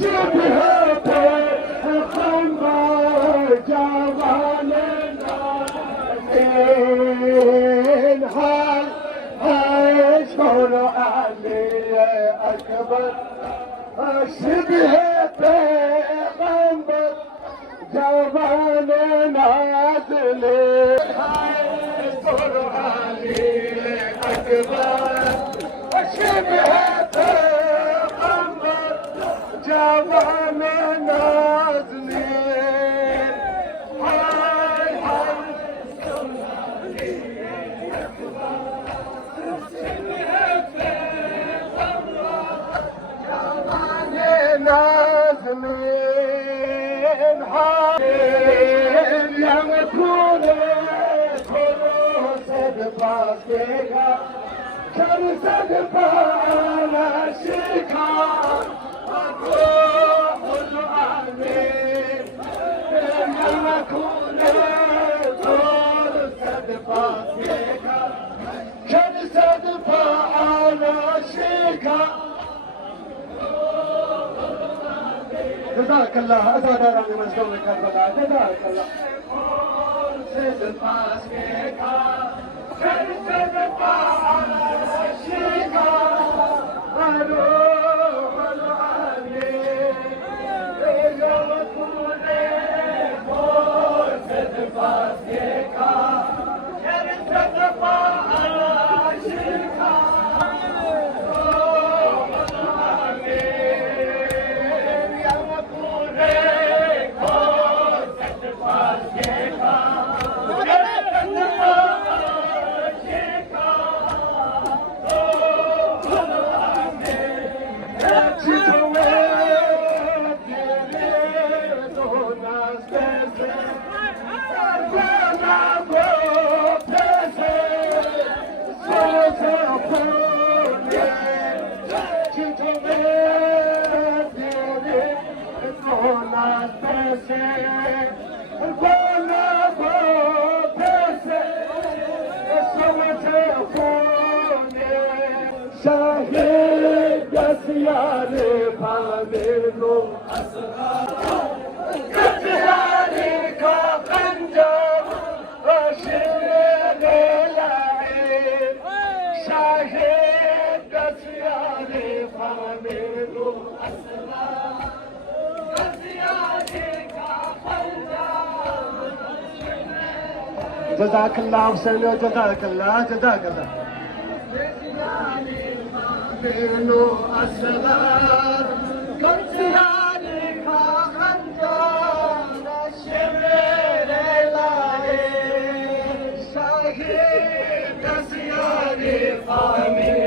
شبه خمر جوان هاي شلون علي اكبر شبه پیغمبر جوان نازلی هاي شلون علي اكبر شبه پیغمبر جوان نازلی نازلين حالين يمكون كروسة باسكيكا كرسة بانا شيكا الروح الأمين يمكون كروسة باسكيكا كرسة بانا شيكا جزاك الله أسعد راني مشكور كربلاء جزاك الله سيد الفاسكيكا سيد الفاسكيكا أروح العالي يوم كوني سيد الفاسكيكا سيد الفاسكيكا شاهد يسياري فامينو يسياري كخنجر وشيري لعين شاهد يسياري فامينو جزاك الله حسين جزاك الله جزاك الله منو أسرار كنت عليك خنجر الشمر لاي شاهد سياري فامي